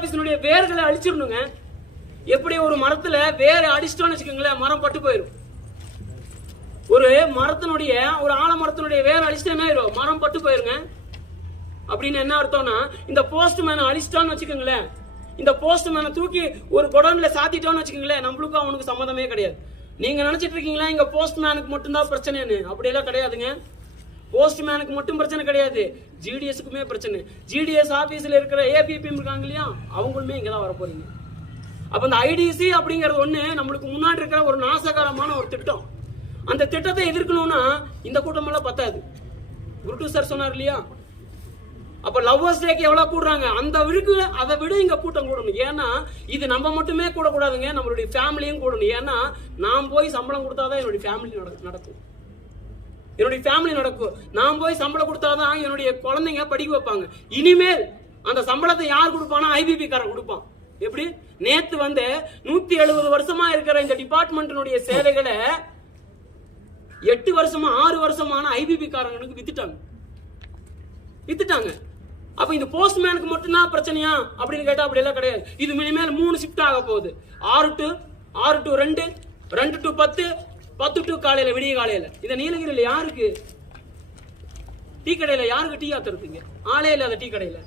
ஆபீஸினுடைய வேர்களை அழிச்சிடணுங்க. எப்படி ஒரு மரத்துல வேற அடிச்சிட்டோம்னு வச்சுக்கோங்களேன், மரம் பட்டு போயிடும். ஒரு மரத்தினுடைய ஒரு ஆலமரத்தினுடைய வேற அழிச்சிட்டு என்ன ஆயிரும், மரம் பட்டு போயிருங்க. அப்படின்னு என்ன அர்த்தம்னா, இந்த போஸ்ட்மேனை அழிச்சிட்டான்னு வச்சுக்கோங்களேன், இந்த போஸ்ட்மேனை தூக்கி ஒரு குடோன்ல சாத்திட்டோம்னு வச்சுக்கோங்களேன், நம்மளுக்கும் அவனுக்கு சம்மந்தமே கிடையாது. நீங்க நினைச்சிட்டு இருக்கீங்களா இங்க போஸ்ட்மேனுக்கு மட்டும்தான் பிரச்சனைன்னு? அப்படியெல்லாம் கிடையாதுங்க. போஸ்ட்மேனுக்கு மட்டும் பிரச்சனை கிடையாது, ஜிடிஎஸ்க்குமே பிரச்சனை. ஜிடிஎஸ் ஆபீஸ்ல இருக்கிற ஏபிபி இருக்காங்க இல்லையா, அவங்களுமே இங்கதான் வர போறீங்க. அப்ப இந்த ஐடிசி அப்படிங்கறது ஒண்ணு நம்மளுக்கு முன்னாடி இருக்கிற ஒரு நாசகரமான ஒரு திட்டம். அந்த திட்டத்தை எதிர்க்கணும்னா இந்த கூட்டம் எல்லாம் பத்தாது. குருட்டு சார் சொன்னார் இல்லையா, அப்ப லவ்வர்ஸ் டேக்கு எவ்வளவு கூடுறாங்க, அந்த விழுக்கு அதை விட இங்க கூட்டம் கூடணும். ஏன்னா இது நம்ம மட்டுமே கூடக்கூடாதுங்க, நம்மளுடைய ஃபேமிலியும் கூடணும். ஏன்னா நான் போய் சம்பளம் கொடுத்தாதான் என்னுடைய ஃபேமிலி நடக்கும். என்னுடைய ஃபேமிலி நடக்கும். நான் போய் சம்பளம் கொடுத்தாதான் என்னுடைய குழந்தைங்க படிக்க வைப்பாங்க. இனிமேல் அந்த சம்பளத்தை யார் கொடுப்பானா, ஐபிபி காரன் கொடுப்பான். எப்படி நேத்து வந்து 170 வருஷமா இருக்கிற இந்த டிபார்ட்மெண்ட்டினுடைய சேவைகளை 8 வருஷமா 6 வருஷமான ஐபிபி காரங்களுக்கு வித்துட்டாங்க. அப்ப இந்த போஸ்ட்மேனுக்கு மட்டும்தான் பிரச்சனையா அப்படின்னு கேட்டா அப்படி எல்லாம் கிடையாது. இது மினிமேல் 3 ஷிஃப்ட் ஆக போகுது. 6 to 2, 2 to 10, 10 to காலையில, விடிய காலையில. இத நீலகிரியில யாருக்கு டீ கடையில யாருக்கு டீ ஆத்துறதுங்க? ஆளே இல்லாத டீ கடையில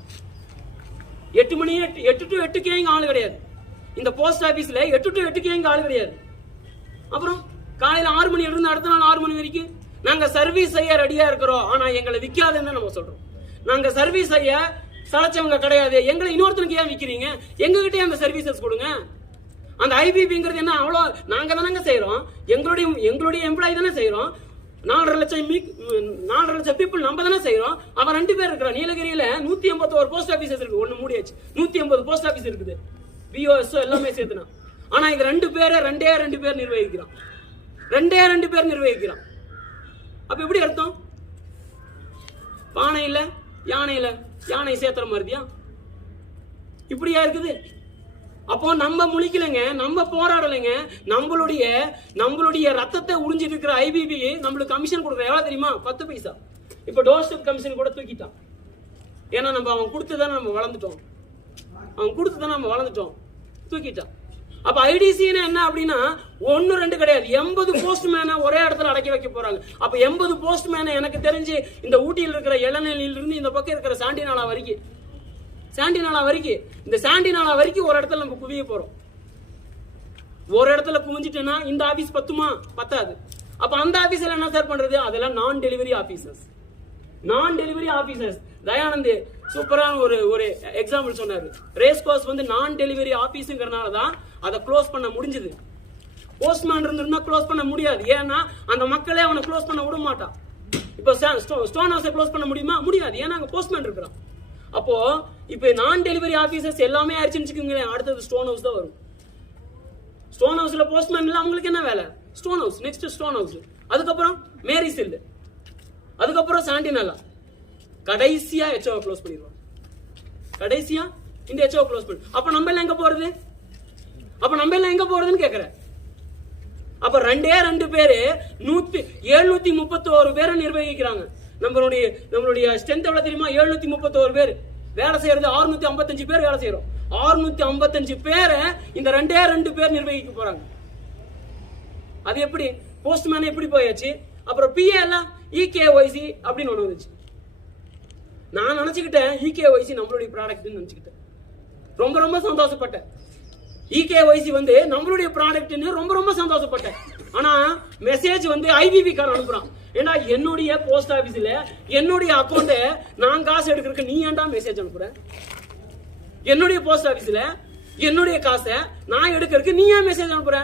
8 மணி 8 to 8 இங்க ஆளு கிடையாது. இந்த போஸ்ட் ஆபீஸ்ல 8 to 8 இங்க ஆளு கிடையாது. அப்புறம் காலையில 6 மணி இருந்து அடுத்த நாள் 6 மணி வரைக்கும் நாங்க சர்வீஸ் செய்ய ரெடியா இருக்கிறோம். ஆனா எங்களை விற்காதுன்னு நம்ம சொல்றோம். நாங்க சர்வீஸ் செய்ய சளைச்சவங்க கிடையாது. எங்களை இன்னொருத்தனுக்கு ஏன் விக்கிறீங்க? எங்ககிட்டயே அந்த சர்வீசஸ் கொடுங்க. அந்த ஐபிபிங்கிறது என்ன, அவ்வளோ நாங்க தானங்க செய்யறோம். எங்களுடைய எம்ப்ளாயி தானே செய்யறோம். 4.5 லட்சம் பீப்புள் நம்ம தானே செய்யறோம். அவன் 2 பேர் இருக்கிறான். நீலகிரியில 181 போஸ்ட் ஆபீசஸ் இருக்கு. ஒண்ணு மூடியாச்சு. 180 போஸ்ட் ஆபீஸ் இருக்குது, பிஓஎஸ் எல்லாமே சேர்த்துனா. ஆனா இங்க 2 பேர் நிர்வகிக்கிறான். 2 பேர் நிர்வகிக்கிறான். அப்ப எப்படி அர்த்தம்? பானை இல்ல யானை சேர்த்துற மாதிரியா? இப்படியா இருக்குது? அப்போ நம்ம முழிக்கலைங்க, நம்ம போராடலைங்க. நம்மளுடைய ரத்தத்தை உறிஞ்சிட்டு இருக்கிற ஐபிபி நம்மளுக்கு கமிஷன் கொடுக்குற எவ்வளவு தெரியுமா? 10 பைசா. இப்ப டோர் ஸ்டெப் கமிஷன் கூட தூக்கிட்டான். ஏன்னா அவன் கொடுத்துதான் நம்ம வளர்ந்துட்டோம். தூக்கிட்டான். அப்ப ஐடிசி என்ன அப்படின்னா 1 2 கிடையாது, 80 போஸ்ட்மேனை ஒரே இடத்துல அடக்கி வைக்க போறாங்க. அப்ப 80 போஸ்ட்மேனை எனக்கு தெரிஞ்சு இந்த ஊட்டியில் இருக்கிற இளநிலையில இருந்து இந்த பக்கம் இருக்கிற சாண்டிநாளா வரைக்கும் இந்த சாண்டிநாளா வரைக்கும் ஒரு இடத்துல நம்ம குவிய போறோம். ஒரு இடத்துல குவிஞ்சிட்டேன்னா இந்த ஆபீஸ் பத்தாது. அப்ப அந்த ஆபீஸ்ல என்ன சார் பண்றது? அதெல்லாம் நான் டெலிவரி ஆபீசர்ஸ். தயானந்த் சூப்பரான ஒரு எக்ஸாம்பிள் சொன்னாரு. ரேஸ் கோர்ஸ் வந்து நான் டெலிவரி ஆபீஸ்ங்கறனால தான் அதை க்ளோஸ் பண்ண முடிஞ்சது. போஸ்ட்மேன் இருந்தா க்ளோஸ் பண்ண முடியாது. ஏன்னா அந்த மக்களே அவனை க்ளோஸ் பண்ண விட மாட்டான். இப்ப ஸ்டோன் ஹவுஸை க்ளோஸ் பண்ண முடியாது. ஏன்னா அங்க போஸ்ட்மேன் இருக்கிறான். அப்போ இப்ப நான் டெலிவரி ஆபீசர்ஸ் எல்லாமே ஆயிடுச்சுன்னு அடுத்தது ஸ்டோன் ஹவுஸ் தான் வரும். ஸ்டோன் ஹவுஸ்ல போஸ்ட்மேன் இல்ல, அவங்களுக்கு என்ன வேலை? Stone house, next stone house, அதுக்கப்புறம் மேரி சில், அதுக்கப்புறம் சாண்டிநாளா, கடைசியா எச்ஓ க்ளோஸ் பண்ணிடுவாங்க. அப்ப நம்ம எல்லாம் எங்க போறதுன்னு கேக்குற. அப்ப 2 பேரு 731 பேரை நிர்வகிக்கிறாங்க. நம்மளுடைய ஸ்ட்ரென்த் எவ்வளவு தெரியுமா? 731 பேர் வேலை செய்யறது. 655 பேர் வேலை செய்யறோம். 655 பேரை இந்த 2 பேர் நிர்வகிக்க போறாங்க. அது எப்படி? போஸ்ட்மேன் எப்படி போயாச்சு. அப்புறம் பிஏ எல்லாம் இகேஒய்சி அப்படின்னு ஒண்ணு வந்துச்சு. நான் நினைச்சுக்கிட்டேன் இகேஒய்சி நம்மளுடைய ப்ராடக்ட்னு நினைச்சுக்கிட்டேன். ரொம்ப சந்தோஷப்பட்டேன். இகேஒய்சி வந்து நம்மளுடைய ப்ராடக்ட்னு ரொம்ப சந்தோஷப்பட்டேன். ஆனா மெசேஜ் வந்து ஐபிபி காரன் அனுப்புறான். ஏன்னா என்னுடைய போஸ்ட் ஆபீஸ்ல என்னுடைய அக்கௌண்ட் நான் காசு எடுக்கிறதுக்கு நீ ஏன்டா மெசேஜ் அனுப்புற? என்னுடைய போஸ்ட் ஆபீஸ்ல என்னுடைய காசை நான் எடுக்கிறதுக்கு நீ ஏன் மெசேஜ் அனுப்புற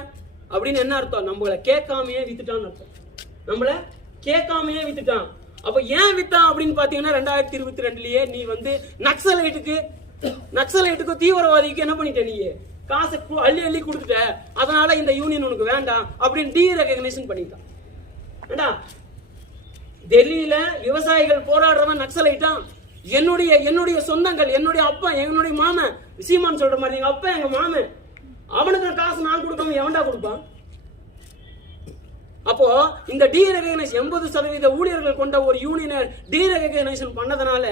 அப்படின்னு என்ன அர்த்தம்? நம்மள கேட்காமையே வித்துட்டான்னு அர்த்தம். அப்ப ஏன் வித்தான் அப்படின்னு பாத்தீங்கன்னா 2022லயே நீ வந்து நக்சலைட்டுக்கு தீவிரவாதிக்கு என்ன பண்ணிட்ட? நீ காசை அள்ளி கொடுத்துட்ட. அதனால இந்த யூனியன் உனக்கு வேண்டாம் அப்படின்னு டீரெகக்னைசேஷன் பண்ணிட்டான். டெல்லியில விவசாயிகள் போராடுறவன் நக்சலைட்டான். என்னுடைய சொந்தங்கள், என்னுடைய அப்பா, என்னுடைய மாமன், சீமான் சொல்ற மாதிரி எங்க அப்பா எங்க மாமன், அவனுக்கு காசு நான் கொடுக்காம எவன்டா கொடுப்பான்? அப்போ இந்த டீரெகக்னைசேஷன் 80% ஊழியர்கள் கொண்ட ஒரு யூனியனை டீரெகக்னைசேஷன் பண்ணதுனால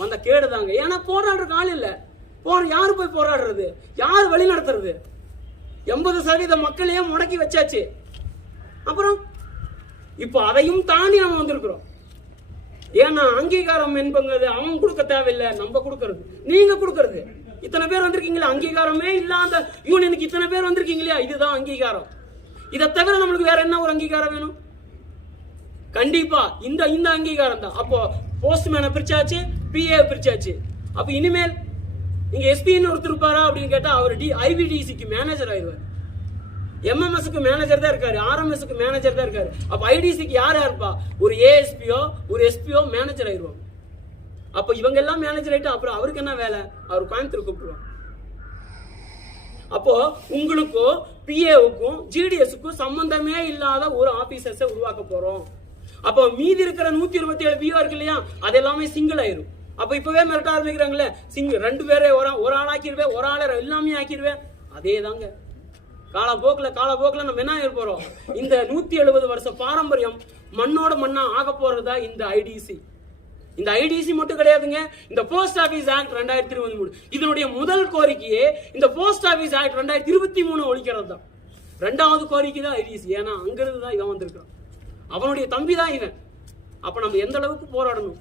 வந்த கேடுதாங்க. ஏன்னா போராடுற ஆள் இல்ல. யாரு போய் போராடுறது? யார் வழி நடத்துறது? 80% மக்களையே முடக்கி வச்சாச்சு. அப்புறம் இப்ப அதையும் தாண்டி நம்ம வந்திருக்கிறோம். ஏன்னா அங்கீகாரம் என்பது அவன் கொடுக்க தேவையில்லை, நம்ம கொடுக்கறது, நீங்க கொடுக்கறது. இத்தனை பேர் வந்திருக்கீங்களா? அங்கீகாரமே இல்லாத யூனியனுக்கு இத்தனை பேர் வந்திருக்கீங்களா? இதுதான் அங்கீகாரம். இதை தவிர நம்மளுக்கு வேற என்ன ஒரு அங்கீகாரம் வேணும்? கண்டிப்பா இந்த இந்த அங்கீகாரம் தான். அப்போ போஸ்ட்மேனை பிரிச்சாச்சு, பிஏ பிரிச்சாச்சு. அப்ப இனிமேல் நீங்க எஸ்பின்னு ஒருத்தர் இருப்பாரா அப்படின்னு கேட்டா அவர் ஐவிடிசிக்கு மேனேஜர் ஆயிடுவார். எம்எம்எஸ்க்கு மேனேஜர் தான் இருக்காரு, ஆர்எம்எஸ்க்கு மேனேஜர் தான் இருக்காரு. அப்ப ஐடிசிக்கு யாரா இருப்பா? ஒரு ஏஎஸ்பியோ ஒரு எஸ்பியோ மேனேஜர் ஆயிடுவாங்க. அப்ப இவங்க எல்லாம் மேனேஜர் ஆயிட்டு அப்புறம் அவருக்கு என்ன வேலை? அவர் கோயம்புத்தூர் கூப்பிடுவாங்க. அப்போ உங்களுக்கும் பிஏவுக்கும் ஜிடிஎஸ்க்கும் சம்பந்தமே இல்லாத ஒரு ஆபீசர்ஸை உருவாக்க போறோம். அப்போ மீதி இருக்கிற 127 பிஓ இருக்கு இல்லையா, அது எல்லாமே சிங்கிள் ஆயிரும். அப்ப இப்பவே மிரட்ட ஆரம்பிக்கிறாங்களே, ரெண்டு பேரே ஒரு ஆள் ஆக்கிடுவேன், ஒரு ஆளை எல்லாமே ஆக்கிடுவேன். அதே தாங்க காலப்போக்கில் நம்ம என்ன ஆக போறோம்? இந்த 170 வருஷ பாரம்பரியம் மண்ணோட மண்ணா ஆக போறதா இந்த ஐடிசி. இந்த ஐடிசி மட்டும் கிடையாதுங்க, இந்த போஸ்ட் ஆபீஸ் ஆக்ட் 2023 இதனுடைய முதல் கோரிக்கையே இந்த போஸ்ட் ஆபீஸ் ஆக்ட் 2023 ஒழிக்கிறது தான். ரெண்டாவது கோரிக்கை தான் ஐடிசி. ஏன்னா அங்கிருந்து தான் இவன் வந்திருக்கான், அவனுடைய தம்பி தான் இவன். அப்ப நம்ம எந்த அளவுக்கு போராடணும்?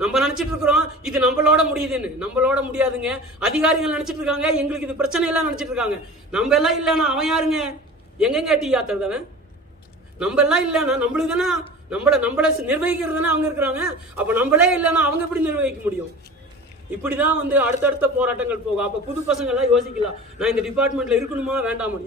நம்ம நினைச்சிட்டு இருக்கிறோம் இது நம்மளோட முடியுதுன்னு. நம்மளோட முடியாதுங்க. அதிகாரிகள் நினைச்சிட்டு இருக்காங்க எங்களுக்கு இது பிரச்சனை எல்லாம் நினைச்சிட்டு இருக்காங்க. நம்ம எல்லாம் இல்லைன்னா அவன் யாருங்க? எங்கெங்க டீ ஆத்துறதவன்? நம்ம எல்லாம் இல்லைன்னா நம்மளுக்கு தானே நம்மள நிர்வகிக்கிறது தானே அவங்க இருக்கிறாங்க. அப்ப நம்மளே இல்லைன்னா அவங்க எப்படி நிர்வகிக்க முடியும்? இப்படிதான் அடுத்தடுத்த போராட்டங்கள் போகும். அப்ப புது பசங்க எல்லாம் யோசிக்கலாம், நான் இந்த டிபார்ட்மெண்ட்ல இருக்கணுமா வேண்டாமா?